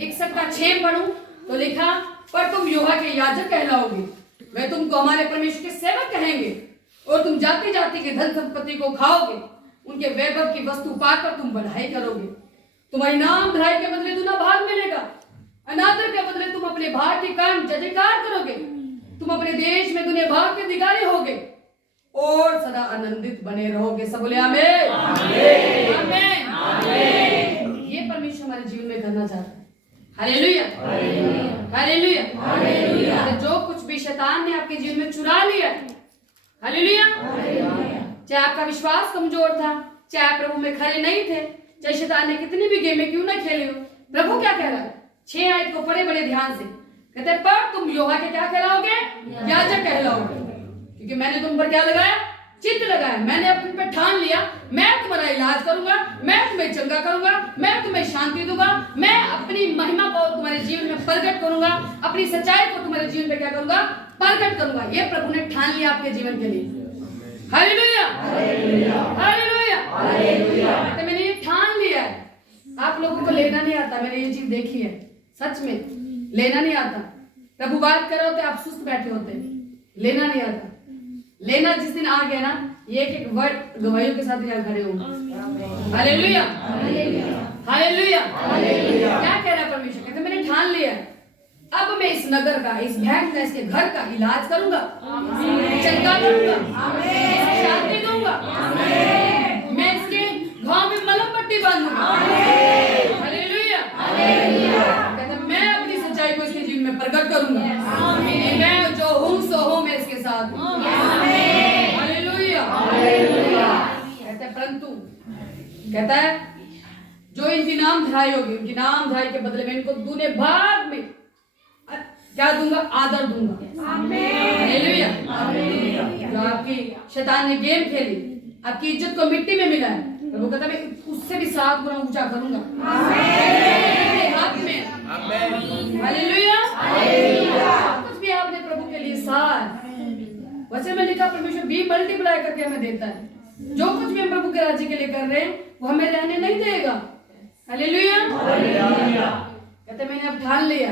1:6 पढ़ूं, तो लिखा पर तुम यहोवा के याजक कहलाओगे, वे तुमको हमारे परमेश्वर के सेवक कहेंगे, और तुम जाति जाति के धन संपत्ति को खाओगे, उनके वैभव की वस्तु पाकर तुम बढ़ाई करोगे। तुम्हारी नाम धराई के बदले दुना भाग मिलेगा, अनादर के बदले तुम अपने भाग के कारण जय जयकार करोगे। तुम अपने देश में दुनिया भाग के अधिकारी होगे और सदा आनंदित बने रहोगे। सब बोले आमीन आमीन आमीन। ये परमेश्वर हमारे जीवन में करना चाहता है। हालेलुया हालेलुया हालेलुया। जो कुछ भी शैतान ने आपके जीवन में चुरा लिया, हालेलुया, चाहे आपका विश्वास कमजोर था, चाहे आप प्रभु में खड़े नहीं थे, चाहे शैतान ने कितनी भी गेमें क्यों ना खेले हो, प्रभु क्या कह रहा है? 6 आयत को पढ़े बड़े ध्यान से। कहते हैं पर तुम यहोवा के क्या कहलाओगे? याजक कहलाओगे, क्योंकि मैंने तुम पर क्या लगाया? चित्त लगाया। मैंने अपने पे ठान लिया, मैं तुम्हारा इलाज करूंगा, मैं तुम्हें चंगा करूंगा, मैं तुम्हें शांति दूंगा, मैं अपनी महिमा को तुम्हारे जीवन में प्रकट करूंगा, अपनी सच्चाई को तुम्हारे जीवन में क्या करूंगा? प्रकट करूंगा। ये प्रभु ने ठान लिया आपके जीवन के लिए। हालेलुया हालेलुया हालेलुया। तो मैंने ये ठान लिया है। आप लोगों को लेना नहीं आता, मैंने ये चीज देखी है, सच में लेना नहीं आता। प्रभु बात कर रहे होते, आप सुस्त बैठे होते, लेना नहीं आता। लेना जिस दिन आ गया ना, ये एक वर्ड गवाहियों के साथ यहाँ खड़े होंगे। हालेलुया हालेलुया हालेलुया। क्या कह रहा है परमेश्वर? कहते मैंने ठान लिया, अब मैं इस नगर का, इस बैंक का, इसके घर का इलाज करूंगा, चंगा करूंगा, शांति दूंगा, मैं इसके घाव में मलहम पट्टी बांधूंगा। हालेलुया कहते मैं अपनी सच्चाई को इसके जीवन में प्रकट करूंगा। मैं जो हूँ सो हूँ, मैं इसके साथ हूँ। हालेलुया कहते परंतु कहता है जो इनकी नाम धराई होगी, उनकी नाम धराई के बदले में इनको दूने भाग में क्या दूंगा? आदर दूंगा। हालेलुया। जो आपकी शैतान ने गेम खेली, आपकी इज्जत को मिट्टी में मिला है, प्रभु कहता है उससे भी 7 गुना ऊंचा करूंगा हाथ में। हालेलुया कुछ भी आपने प्रभु के लिए सार वचन में लिखा, परमेश्वर भी मल्टीप्लाई करके हमें देता है। जो कुछ भी हम प्रभु के राज्य के लिए कर रहे हैं, वो हमें रहने नहीं देगा। हालेलुया कहते मैंने अब ठान लिया,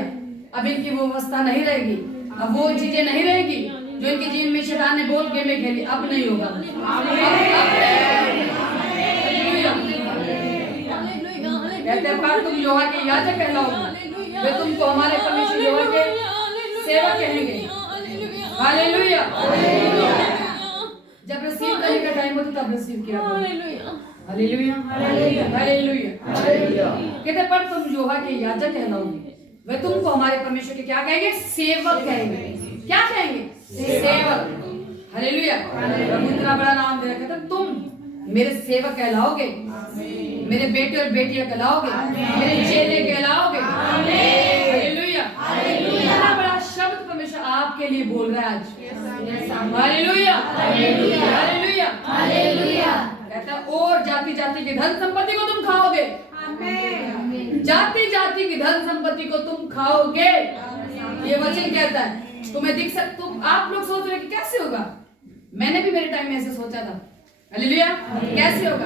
अब इनकी वो अवस्था नहीं रहेगी, अब वो चीजें नहीं रहेगी जो इनके जीवन में शैतान ने बोल के में खेली, अब नहीं होगा। कहते हैं पर तुम यहोवा के याजक कहलाओगे, वे तुमको हमारे परमेश्वर यहोवा के सेवक कहेंगे। हालेलुया जब रिसीव करने का टाइम हो तब रिसीव किया। हालेलुया हालेलुया कहते पर तुम यहोवा के याजक कहलाओगे, वे तुमको हमारे परमेश्वर के क्या कहेंगे? सेवक कहेंगे। क्या कहेंगे? सेवक। हालेलुया प्रभु इतना बड़ा नाम दे रखा था, तुम मेरे सेवक कहलाओगे, मेरे बेटे और बेटियां कहलाओगे, मेरे चेले कहलाओगे। हालेलुया इतना बड़ा शब्द परमेश्वर आपके लिए बोल रहा है आज। हालेलुया हालेलुया हालेलुया कहता है और जाति जाति की धन संपत्ति को तुम खाओगे। जाति जाति की धन संपत्ति को तुम खाओगे, ये वचन कहता है। तुम्हें दिख सकता, तुम आप लोग सोच रहे कि कैसे होगा? मैंने भी मेरे टाइम में ऐसे सोचा था। हालेलुया कैसे होगा?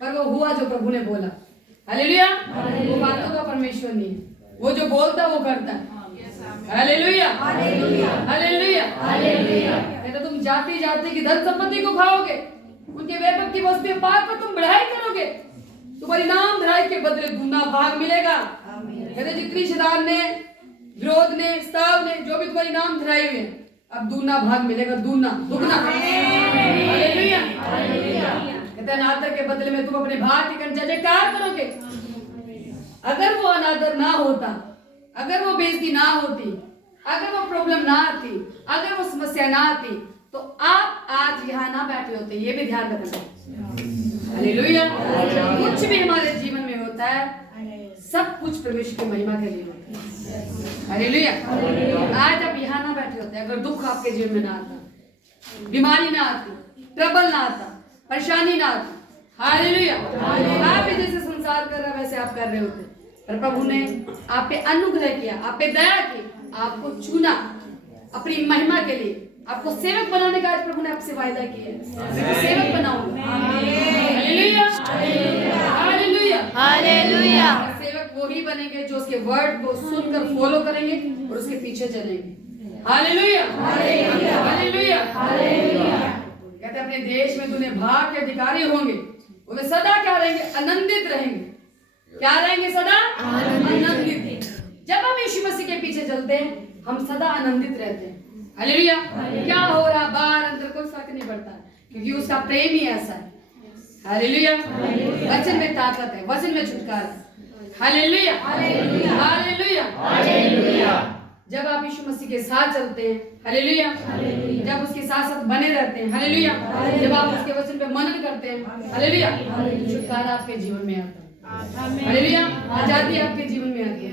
पर वो हुआ जो प्रभु ने बोला। हालेलुया वो बातों का परमेश्वर नहीं है, वो जो बोलता वो करता है। हालेलुया हालेलुया हालेलुया कहता तुम जाति जाति की धन संपत्ति को खाओगे, उनके वैभव की वस्तुएं पाकर तुम बढ़ाई करोगे, तुम्हारी नाम धराई के बदले दुगना भाग मिलेगा। कहते जितनी शैतान ने, विरोध ने, स्ताव ने, जो भी तुम्हारी नाम धराई हुई है, अब दूना भाग मिलेगा, दूना दुगना। हालेलुया। कहते अनादर के बदले में तुम अपने भाई के जय जयकार करोगे। अगर वो अनादर ना होता, अगर वो बेइज्जती ना होती, अगर वो प्रॉब्लम ना आती, अगर वो समस्या ना आती, तो आप आज यहाँ ना बैठे होते। ये भी ध्यान रखना। हालेलुया। कुछ भी हमारे जीवन में होता है, सब कुछ परमेश्वर की महिमा के लिए होता है। हालेलुया। आज आप यहाँ ना बैठे होते अगर दुख आपके जीवन में ना आता, बीमारी ना आती, ट्रबल ना आता, परेशानी ना आती। हालेलुया। आप भी जैसे संसार कर रहा वैसे आप कर रहे होते, पर प्रभु ने आप पे अनुग्रह किया, आप पे दया की, आपको चुना अपनी महिमा के लिए, आपको सेवक बनाने का आज प्रभु ने आपसे वायदा किया है। सेवक बनाऊंगा। हालेलुया। हालेलुया। हालेलुया। सेवक वो ही बनेंगे जो उसके वर्ड को सुनकर फॉलो करेंगे और उसके पीछे चलेंगे। हालेलुया। हालेलुया। कहते अपने देश में दुनिया भाग के अधिकारी होंगे, वे सदा क्या रहेंगे? आनंदित रहेंगे। क्या रहेंगे? सदा आनंदित। जब हम यीशु मसीह के पीछे चलते हैं, हम सदा आनंदित रहते हैं। हालेलुया। क्या हो रहा बाहर अंदर कोई फर्क नहीं पड़ता, क्योंकि उसका प्रेम ही ऐसा है। हालेलुया। वचन में ताकत है, वचन में छुटकारा है। हालेलुया। हालेलुया। हालेलुया। जब आप यीशु मसीह के साथ चलते हैं, हालेलुया, जब उसके साथ साथ बने रहते हैं, हालेलुया, जब आप उसके वचन पे मनन करते हैं, हालेलुया, छुटकारा आपके जीवन में आता है। हालेलुया। आजादी आपके जीवन में आती है।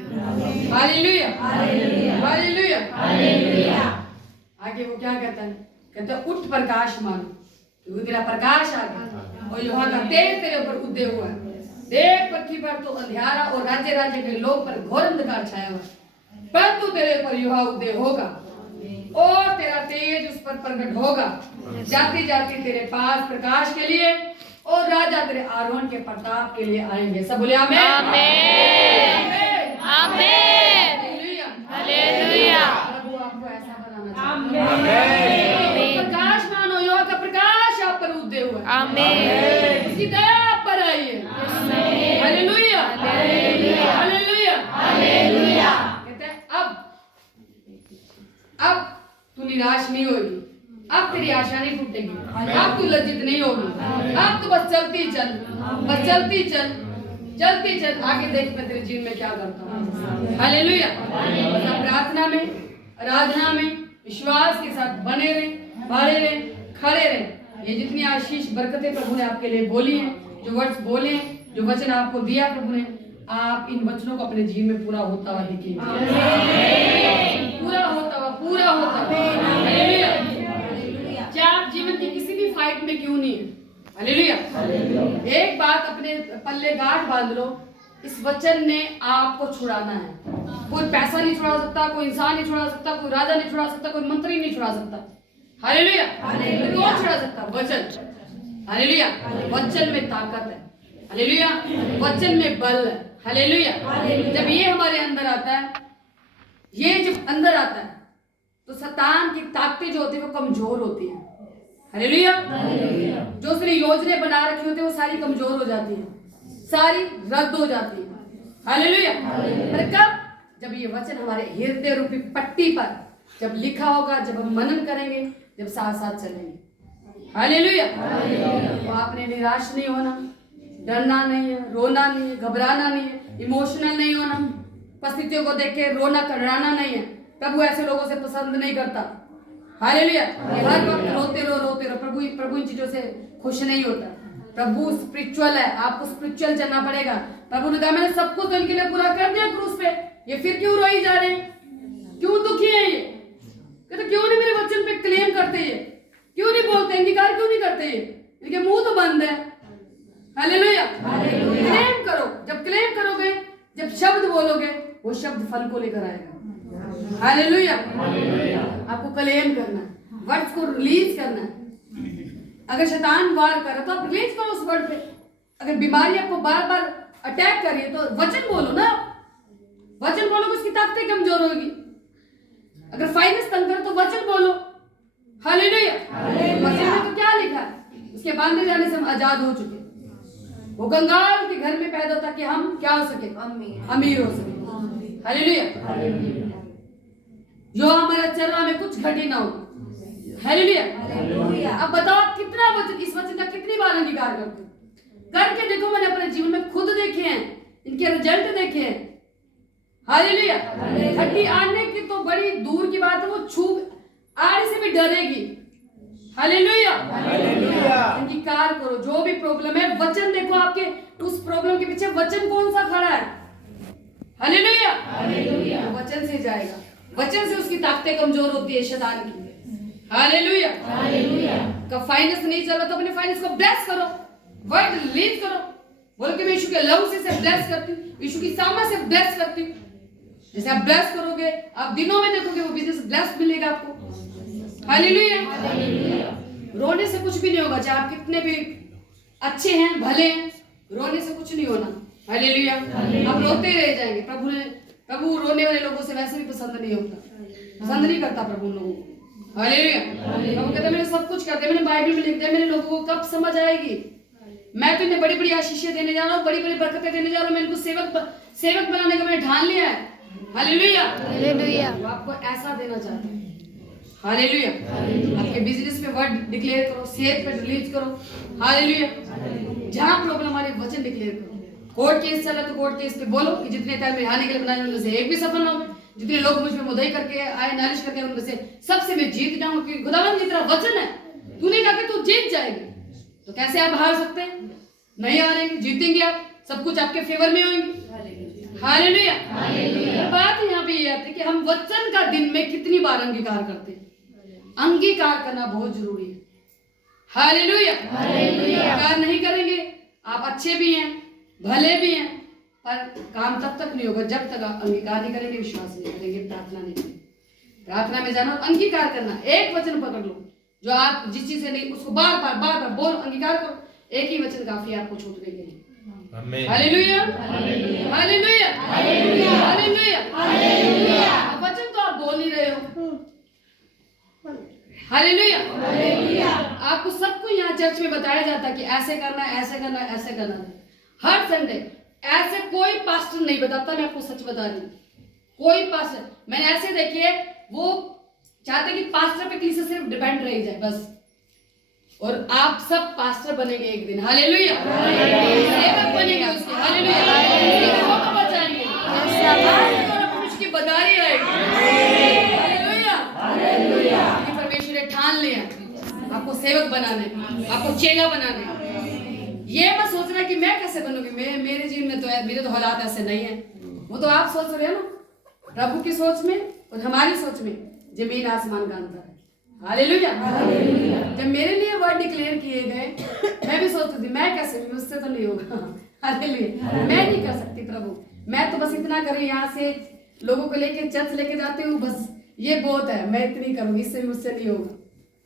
हालेलुया। हालेलुया। हालेलुया। आगे वो क्या कहता है? कहता है उठ प्रकाश मानो, क्योंकि तेरा प्रकाश आ गया और युवा का तेज तेरे ऊपर उदय हुआ है। देख पृथ्वी पर तो अंधियारा और राज्य राज्य के लोग पर घोर अंधकार छाया हुआ, परंतु तेरे पर युवा उदय होगा और तेरा तेज उस पर प्रकट होगा। जाती जाती तेरे पास प्रकाश के लिए और राजा तेरे आरोहण के प्रताप के लिए आएंगे। सब बोले आमीन। आमीन। हालेलुया। हालेलुया। प्रभु आपको ऐसा बनाना चाहता है। प्रकाश मानो, युवा का प्रकाश आप पर उदय हुआ। आमीन। उसकी दया आप पर आई है। हालेलुया। हालेलुया। हालेलुया। कहते हैं अब तू निराश नहीं होगी, अब तेरी आशा नहीं टूटेगी, अब तू लज्जित नहीं होगी, अब तू बस चलती चल, बस चलती चल, चलती चल। आगे देख मैं तेरे जीवन में क्या करता हूँ। हालेलुया। प्रार्थना में, आराधना में विश्वास के साथ बने रहे, भारे रहे, खड़े रहे। ये जितनी आशीष बरकतें प्रभु ने आपके लिए बोली हैं, जो वर्ड्स बोले हैं, जो वचन आपको दिया प्रभु ने, आप इन वचनों को अपने जीवन में पूरा होता हुआ दिखेंगे। पूरा होता हुआ, पूरा होता हुआ। हालेलुया। चाहे आप जीवन की किसी भी फाइट में क्यों नहीं है, हालेलुया, एक बात अपने पल्ले गांठ बांध लो, इस वचन ने आपको छुड़ाना है। कोई पैसा नहीं छुड़ा सकता, कोई इंसान नहीं छुड़ा सकता, कोई राजा नहीं छुड़ा सकता, कोई मंत्री नहीं छुड़ा सकता। हालेलुया। कौन छुड़ा सकता? वचन। हालेलुया। वचन में ताकत है। हालेलुया। वचन में बल है। हालेलुया। जब ये हमारे अंदर आता है, ये जब अंदर आता है, तो शैतान की ताकतें जो होती है वो कमजोर होती है। हालेलुया। जो उसने योजनाएं बना रखी होती है वो सारी कमजोर हो जाती है, सारी रद्द हो जाती है। हालेलुया। पर कब? जब ये वचन हमारे हृदय रूपी पट्टी पर जब लिखा होगा, जब हम मनन करेंगे, जब साथ साथ चलेंगे। हालेलुया। तो आपने निराश नहीं होना, डरना नहीं है, रोना नहीं है, घबराना नहीं है, इमोशनल नहीं होना, परिस्थितियों को देख के रोना कराना नहीं है। प्रभु ऐसे लोगों से पसंद नहीं करता। हालेलुया। हर वक्त रोते रहो। प्रभु इन चीजों से खुश नहीं होता। प्रभु स्पिरिचुअल है, आपको स्पिरिचुअल चलना पड़ेगा। प्रभु ने कहा मैंने सब कुछ तो इनके लिए पूरा कर दिया क्रूस पे, ये फिर क्यों रोई जा रहे हैं? क्यों दुखी है ये? कहते क्यों नहीं मेरे वचन पे क्लेम करते? ये क्यों नहीं बोलते? अंगीकार क्यों नहीं करते? ये इनके मुंह तो बंद है। हालेलुया। क्लेम करो। जब क्लेम करोगे, जब शब्द बोलोगे, वो शब्द फल को लेकर आएगा। हालेलुया। आपको क्लेम करना है, वर्ड्स को रिलीज करना है। अगर शैतान वार करे तो आप रिलीज करो उस वर्ड पे। अगर बीमारी आपको बार बार अटैक कर रही है तो वचन बोलो ना। वचन बोलो, उसकी ताकतें कमजोर होगी। अगर फाइनेंस तंग करे तो वचन बोलो। हालेलुया। वचन में तो क्या लिखा है? उसके बांधे जाने से हम आजाद हो चुके। वो कंगाल के घर में पैदा होता कि हम क्या हो सके? अमीर हो सके। हालेलुया। जो हमारे चरण में कुछ घटी ना हो, हालेलुया। अब बताओ आप कितना वचन, इस वचन का कितनी बार अंगीकार करते हो? करके देखो, मैंने अपने जीवन में खुद देखे हैं, इनके रिजल्ट देखे हैं। हालेलुया। हड्डी आने की तो बड़ी दूर की बात है, वो छू आने से भी डरेगी। हालेलुया। अंगीकार करो, जो भी प्रॉब्लम है, वचन देखो आपके उस प्रॉब्लम के पीछे वचन कौन सा खड़ा है। हालेलुया। वचन से जाएगा, वचन से उसकी ताकतें कमजोर होती है शैतान की। हालेलुया। का फाइनेंस नहीं चल रहा तो अपने फाइनेंस को ब्लेस करो, वर्ड रिलीज करो, बोलो कि मैं यीशु के लहू से ब्लेस करती हूँ, यीशु की सामर्थ से ब्लेस करती हूँ। जैसे आप ब्लेस करोगे, आप दिनों में देखोगे वो बिजनेस ब्लेस मिलेगा आपको। हालेलुया। रोने से कुछ भी नहीं होगा, चाहे आप कितने भी अच्छे हैं, भले हैं, रोने से कुछ नहीं होना। हालेलुया। आप रोते रह जाएंगे। प्रभु रोने वाले लोगों से वैसे भी पसंद नहीं होता, पसंद नहीं करता प्रभु लोगों को। हालेलुया। प्रभु कहते मैंने सब कुछ कर दिया, मैंने बाइबल में लिख दिया, मेरे लोगों को कब समझ आएगी? मैं तो इन्हें बड़ी बड़ी आशीषें देने जा रहा हूँ, बड़ी बड़ी बरकतें देने जा रहा हूँ, मैं इनको सेवक बनाने का मैंने ठान लिया है। हालेलुया। आपको ऐसा देना चाहते हैं। हालेलुया। आपके बिजनेस में वर्ड डिक्लेयर करो, सेहत पे रिलीज करो। हालेलुया। जहां प्रॉब्लम आ रही है वचन डिक्लेयर करो। कोर्ट केस चला तो कोर्ट केस पे बोलो कि जितने टाइम में हानि के लिए बनाने उनमें से एक भी सफल ना हो, जितने लोग मुझ पे मुद्दई करके आए, नालिश करके, उनमें से सबसे मैं जीत जाऊंगा, क्योंकि खुदावंद की तरफ वचन है, तूने कहा कि तू जीत जाएगी। तो कैसे आप हार सकते हैं? नहीं हारेंगे, जीतेंगे आप, सब कुछ आपके फेवर में होंगे। हालेलुया। बात यहाँ पे ये आती है कि हम वचन का दिन में कितनी बार अंगीकार करते हैं। अंगीकार करना बहुत जरूरी है। हालेलुया। अंगीकार नहीं करेंगे, आप अच्छे भी हैं, भले भी हैं, पर काम तब तक नहीं होगा जब तक आप अंगीकार नहीं करेंगे, विश्वास नहीं करेंगे, प्रार्थना नहीं करेंगे। प्रार्थना में जाना, अंगीकार करना, एक वचन पकड़ लो जो आप जिस चीज से नहीं, उसको बार बार बोलो, अंगीकार करो। एक ही वचन काफी आपको छूटने के लिए। हालेलुया। वचन तो आप बोल नहीं रहे हो। हालेलुया। आपको सबको यहाँ चर्च में बताया जाता है कि ऐसे करना है, ऐसे करना है, ऐसे करना है। हर संडे ऐसे कोई पास्टर नहीं बताता, मैं आपको सच बता रही हूँ। कोई पास्टर मैंने ऐसे देखे है, वो चाहते कि पास्टर पे किसी से सिर्फ डिपेंड रह जाए बस, और आप सब पास्टर बनेंगे एक दिन। हालेलुया। सेवक बनेंगे उसके। हालेलुया। बचाएंगे और उसकी बदारी आएगी। हालेलुया। परमेश्वर ने ठान लिया आपको सेवक बनाने, आपको चेला बनाने। ये मत सोचना कि मैं कैसे बनूंगी, मेरे जीवन में तो मेरे तो हालात ऐसे नहीं है। वो तो आप सोच रहे हो ना, प्रभु की सोच में और हमारी सोच में जमीन आसमान का अंतर है। हालेलुया। जब मेरे लिए वर्ड डिक्लेयर किए गए, मैं भी सोचती थी मैं कैसे, मुझसे तो नहीं होगा। हालेलुया। मैं नहीं कर सकती प्रभु, मैं तो बस इतना करूँ, यहाँ से लोगों को लेके चर्च लेके जाती हूँ, बस ये बहुत है, मैं इतनी करूँगी, इससे मुझसे नहीं होगा।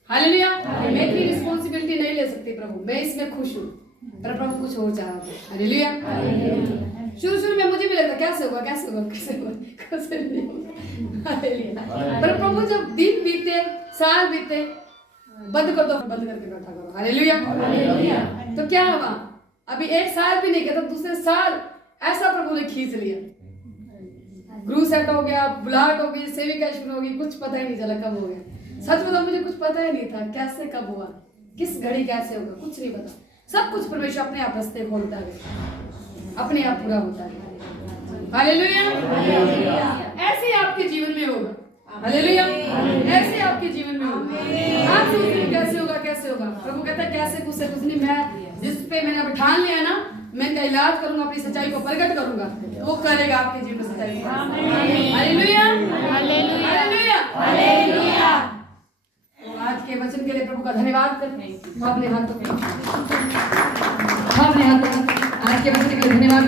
हालेलुया। मैं इतनी रिस्पॉन्सिबिलिटी नहीं ले सकती प्रभु, मैं इसमें खुश हूँ, पर प्रभु कुछ और चाहा। हालेलुया। शुरू में मुझे भी लगता कैसे होगा नहीं होगा। पर प्रभु जब दिन बीते, साल बीते, बंद कर दो, बंद करके बैठा करो। हालेलुया। तो क्या हुआ, अभी एक साल भी नहीं गया, तो दूसरे साल ऐसा प्रभु ने खींच लिया, ग्रू सेट हो गया, बुलाहट हो गई, सेविका शुरू हो गई, कुछ पता ही नहीं चला कब हो गया। सच बताओ मुझे कुछ पता ही नहीं था कैसे कब हुआ, किस घड़ी कैसे होगा, कुछ नहीं पता। सब कुछ परमेश्वर अपने आप रास्ते खोलता है, अपने आप पूरा होता है। हालेलुया। ऐसे आपके जीवन में होगा। हालेलुया। ऐसे आपके जीवन में होगा। आप सोचते कैसे होगा, कैसे होगा, प्रभु कहता है कैसे कुछ से कुछ नहीं, मैं जिस पे मैंने अब ठान लिया ना, मैं इनका इलाज करूंगा, अपनी सच्चाई को प्रकट करूंगा, वो करेगा आपके जीवन में सच्चाई। हालेलुया। हालेलुया। तो आज के वचन के लिए प्रभु का धन्यवाद करते हैं। अपने हाथों में आज के वचन के लिए धन्यवाद।